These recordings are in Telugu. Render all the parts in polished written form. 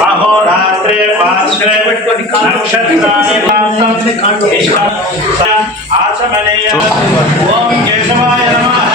अहोरात्रे पार्श्वे नक्षत्राणि आचमने ओम केशवाय नमः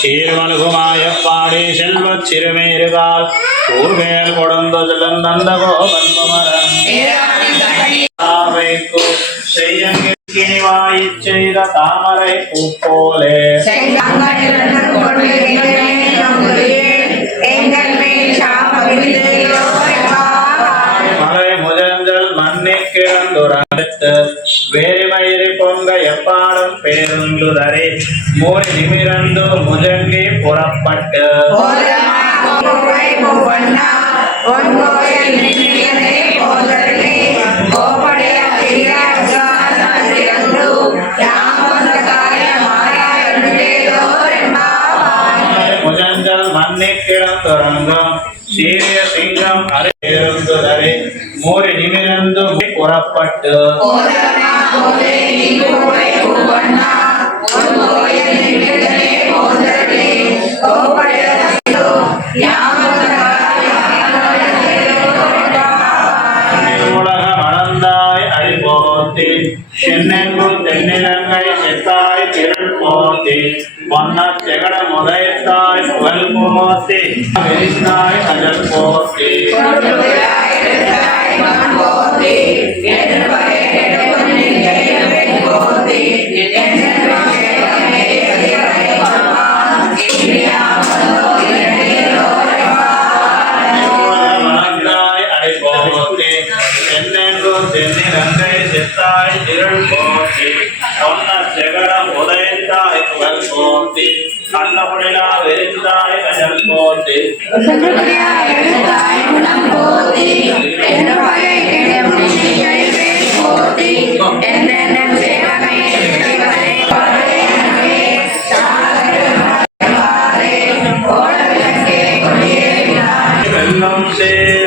சீர்மலுகுமாயப்பாடி செல்வச் சிறுமேறுகால் ஊர்மேல் கொடந்து செல்லந்தகோபன் குமரன் செய்யங்கினிவாயிச் செய்த தாமரை பூ போலே மலை முதல் மண்ணை கிழந்துரத்து வேறுமயிறு பொங்க எப்பாடும் பேருந்துதரை மூடி நிமிரந்து முஜங்கி புறப்பட்டு முஜங்கள் மண்ணை கிழந்துறங்கும் சீரிய சிங்கம் அரைந்துதரை ಮೂರಿ ನಿಮಿರಂದು ಪುರಪಟ್ಟು உலக மணந்தாய் அடிபோத்தி சென்னெங்கும் தென்னிலங்கை செத்தாய் திருள் போத்தி பொன்ன செகட முதைத்தாய் புகழ் போத்தி வெறித்தாய் அஜல் போத்தி தென்னிலங்கை செத்தாய் திருள் போத்தி பொன்ன செகடம் உதைத்தாய் புகழ் போத்தி கண்ணபுடிலா வெறித்தாய் அஜல் போத்தி வெள்ளம் சேர்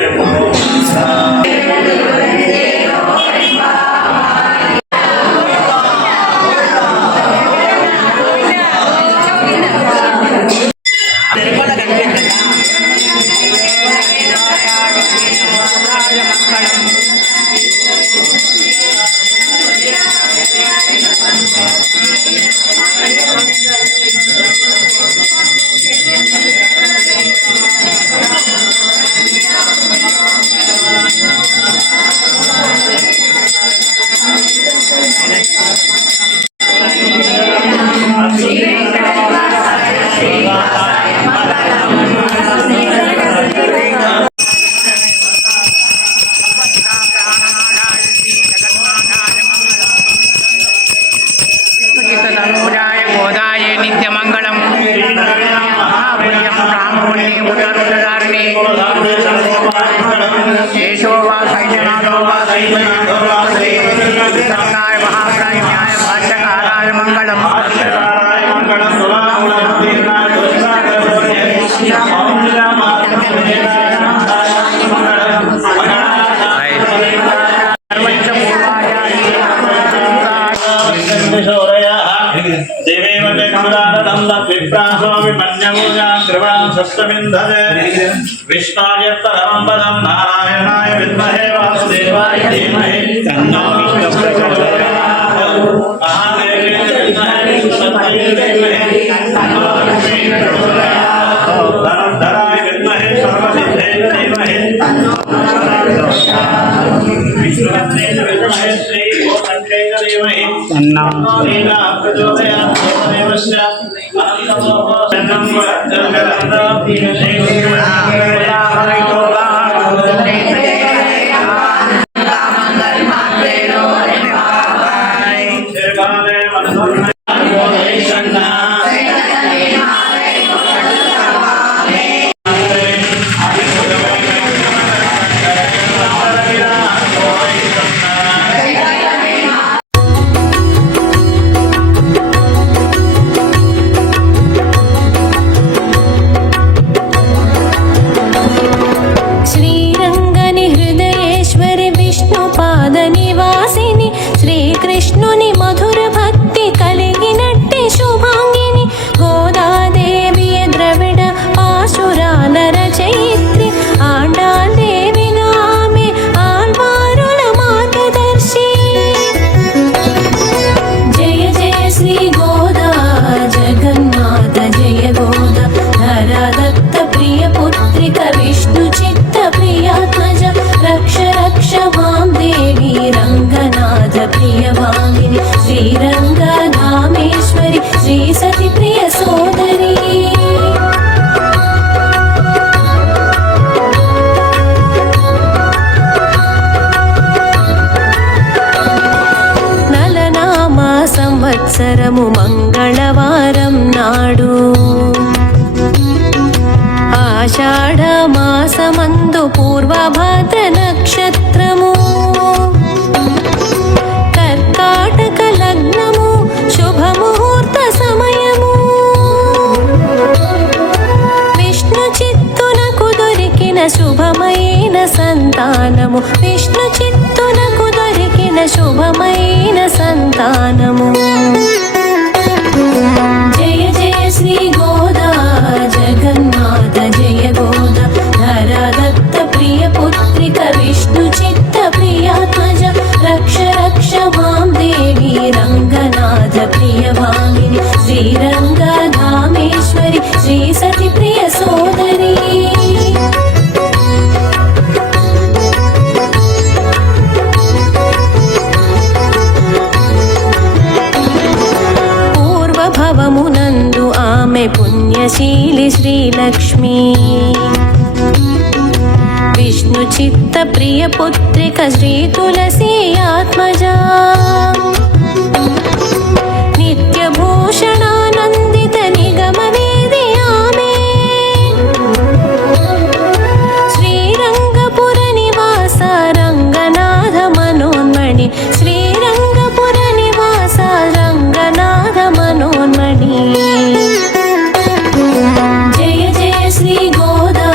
विष्णायत्तरं पदं नारायणाय विद्महे वासुदेवाय धीमहि तन्नो विष्णुः प्रचोदयात् महादेवी विद्महे सरस्वती धीमहि तन्नो लक्ष्मी प्रचोदयात् धनुर्धराय विद्महे सर्वसिद्धे धीमहि तन्नो प्रचोदयात् विष्णुपत्नी विद्महे श्री गोकण्ठे धीमहि तन्नो लीला प्रचोदयात् देवस्य अनन्तमोह सन्नं वरदं धीमहि సంవత్సరము మంగళవారం నాడు ఆషాఢ మాసమందు పూర్వభాద్ర నక్షత్రము కర్కాటక లగ్నము శుభముహూర్త సమయము విష్ణు చిత్తునకు దొరికిన శుభమైన సంతానము విష్ణు విష్ణు చిత్తునకు దొరికిన శుభమైన సంతానము. జయ జయ శ్రీ గోదా జగన్నాథ జయ గోదా ధరాదత్త ప్రియ పుత్రిక విష్ణు చిత్త ప్రియాత్మజ రక్ష రక్ష మాం దేవి రంగనాథ ప్రియవామిని శ్రీరంగధామేశ్వరి శ్రీ సతి ప్రియ సోదరి. పూర్వభవమునందు ఆమె పుణ్యశీలి శ్రీలక్ష్మి విష్ణు చిత్త ప్రియ పుత్రిక శ్రీ తులసి ఆత్మజా నిత్యభూషణానందిత నిగమ వేది ఆమె శ్రీరంగపుర నివాస రంగనాథ మనోన్మణి శ్రీరంగపుర నివాస రంగనాథ మనోన్మణి. జయ జయ శ్రీ గోదా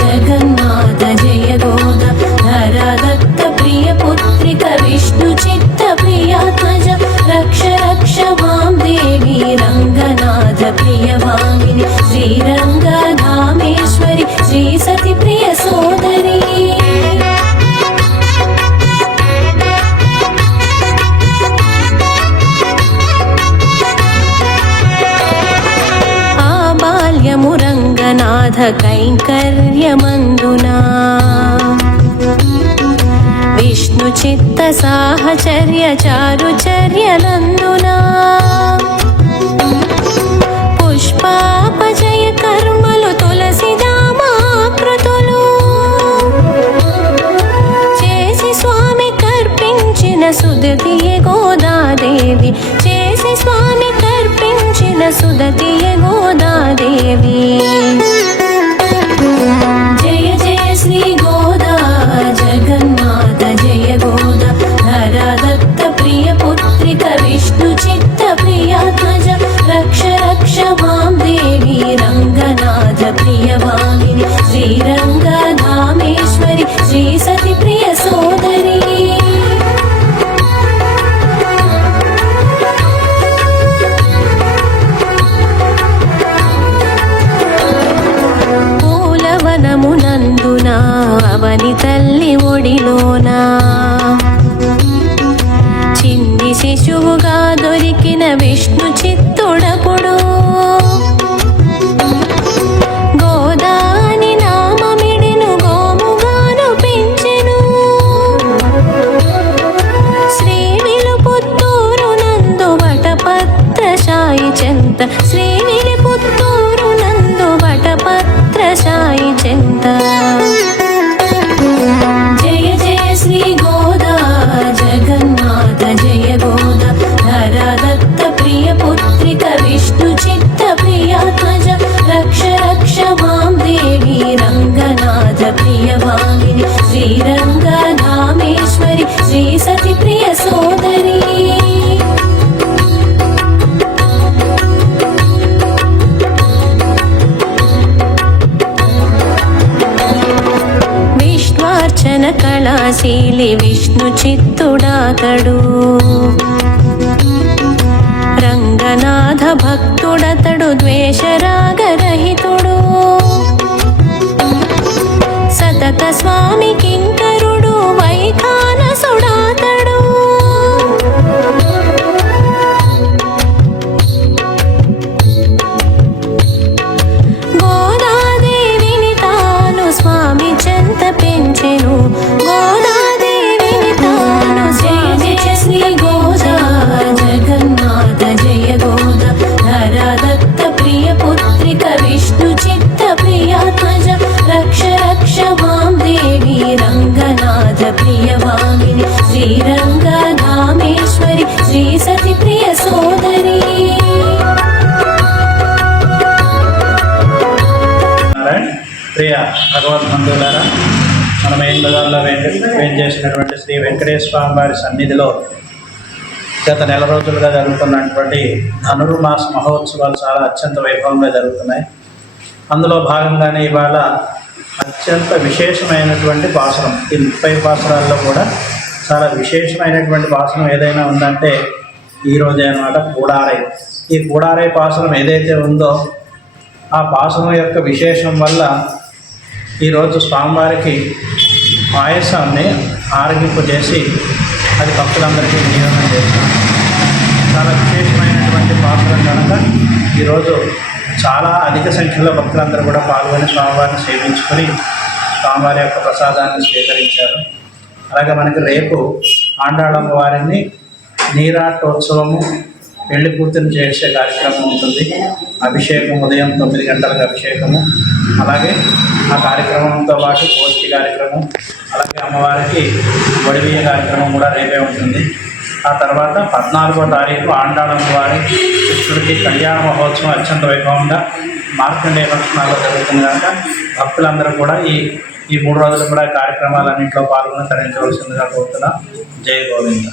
జగన్నాథ జయ గోదా ధరాదత్త ప్రియ పుత్రిక విష్ణు చిత్త ప్రియాత్మజ రక్ష రక్ష మాం దేవి రంగనాథ ప్రియవామిని శ్రీరంగధామేశ్వరి శ్రీ సతి ప్రియ సోదరి. ఆ బాల్యము రంగనాథ కైంకర్యమందునా విష్ణు చిత్త సాహచర్య చారుచర్యలందునా పుష్పాపజయ కర్మలు తులసిదామాకృతులు చేసి స్వామి కర్పించిన సుదతియే గోదాదేవి చేసి స్వామి కర్పించిన సుదతియే గోదాదేవి. జయ జయ శ్రీ గోదా జగన్నాథ జయ గోదా ధరాదత్త ప్రియ పుత్రిక విష్ణు చిత్త ప్రియాత్మజ రక్ష రక్ష మాం దేవి రంగనాథ ప్రియవామిని శ్రీరంగధామేశ్వరి శ్రీ సతి ప్రియ సోదరి. పూలవనమునందున అవని తల్లి ఒడిలోనా చిన్ని శిశువుగా దొరికిన విష్ణు చిత్తుడపుడు గోదాని నామమిడిను గోముగాను పెంచెను శ్రీవిలుపుత్తూరు నందు వటపత్రశాయి చెంత శ్రీవిలుపుత్తూరు నందు వటపత్రశాయి చెంత. జయ జయ శ్రీ గోదా జగన్నాథ జయ గోదా ధరాదత్త ప్రియ పుత్రిక విష్ణు చిత్త ప్రియాత్మజ రక్ష రక్ష మాం దేవి రంగనాథ ప్రియవామిని శ్రీరంగధామేశ్వరి శ్రీ సతి ప్రియ సోదరి. విష్ణార్చన కళాశీలి విష్ణు చిత్తుడాతడు రంగనాథ భక్తుడతడు ద్వేషరాగరహితుడు సతత స్వామి కింకరుడు వైఖానసుడాతడు గోదాదేవిని తాను స్వామి చెంత పెంచెను గోదాదేవిని తాను. జయ జయ శ్రీ గోదా జగన్నాథ జయ గోదా ధరాదత్త ప్రియ పుత్రిక విష్ణు చిత్త ప్రియాత్మజ రక్ష రక్ష మాం దేవి రంగనాథ ప్రియవామిని శ్రీరంగధామేశ్వరి శ్రీ సతి ప్రియ సోదరి. ప్రియ భగవద్బంధువులారా, మనం ఏం బజార్లో వేంచేసినటువంటి శ్రీ వెంకటేశ్వర స్వామి వారి సన్నిధిలో గత నెల రోజులుగా జరుగుతున్నటువంటి ధనుర్మాస మహోత్సవాలు చాలా అత్యంత వైభవంగా జరుగుతున్నాయి. అందులో భాగంగానే ఇవాళ అత్యంత విశేషమైనటువంటి పాసురం. ఈ 30 పాసురాల్లో కూడా చాలా విశేషమైనటువంటి పాసురం ఏదైనా ఉందంటే ఈరోజే అన్నమాట కూడారై. ఈ కూడారై పాసురం ఏదైతే ఉందో ఆ పాసురం యొక్క విశేషం వల్ల ఈరోజు స్వామివారికి పాయసాన్ని ఆరగింపు చేసి అది భక్తులందరికీ వినియోగం చేస్తాం. చాలా విశేషమైనటువంటి పాసురం కనుక ఈరోజు చాలా అధిక సంఖ్యలో భక్తులందరూ కూడా పాల్గొని స్వామివారిని సేవించుకొని స్వామివారి యొక్క ప్రసాదాన్ని స్వీకరించారు. అలాగే మనకి రేపు ఆండాళమ్మ వారిని నీరాటోత్సవము పెళ్లి కూతురు చేసే కార్యక్రమం ఉంటుంది. అభిషేకం ఉదయం 9 గంటలకు అభిషేకము, అలాగే ఆ కార్యక్రమంతో పాటు గోష్ఠి కార్యక్రమం, అలాగే అమ్మవారికి వడిబియ్య కార్యక్రమం కూడా రేపే ఉంటుంది. ఆ తర్వాత 14వ తారీఖు ఆండాళమ్మ వారి కృష్ణుడికి కళ్యాణ మహోత్సవం అత్యంత వైభవంగా మార్కండేయ పక్షణాల్లో జరుగుతుంది కనుక భక్తులందరూ కూడా ఈ 3 రోజులు కూడా కార్యక్రమాలన్నింటిలో పాల్గొని తరించవలసిందిగా కోరుతున్నాం. జై గోవింద.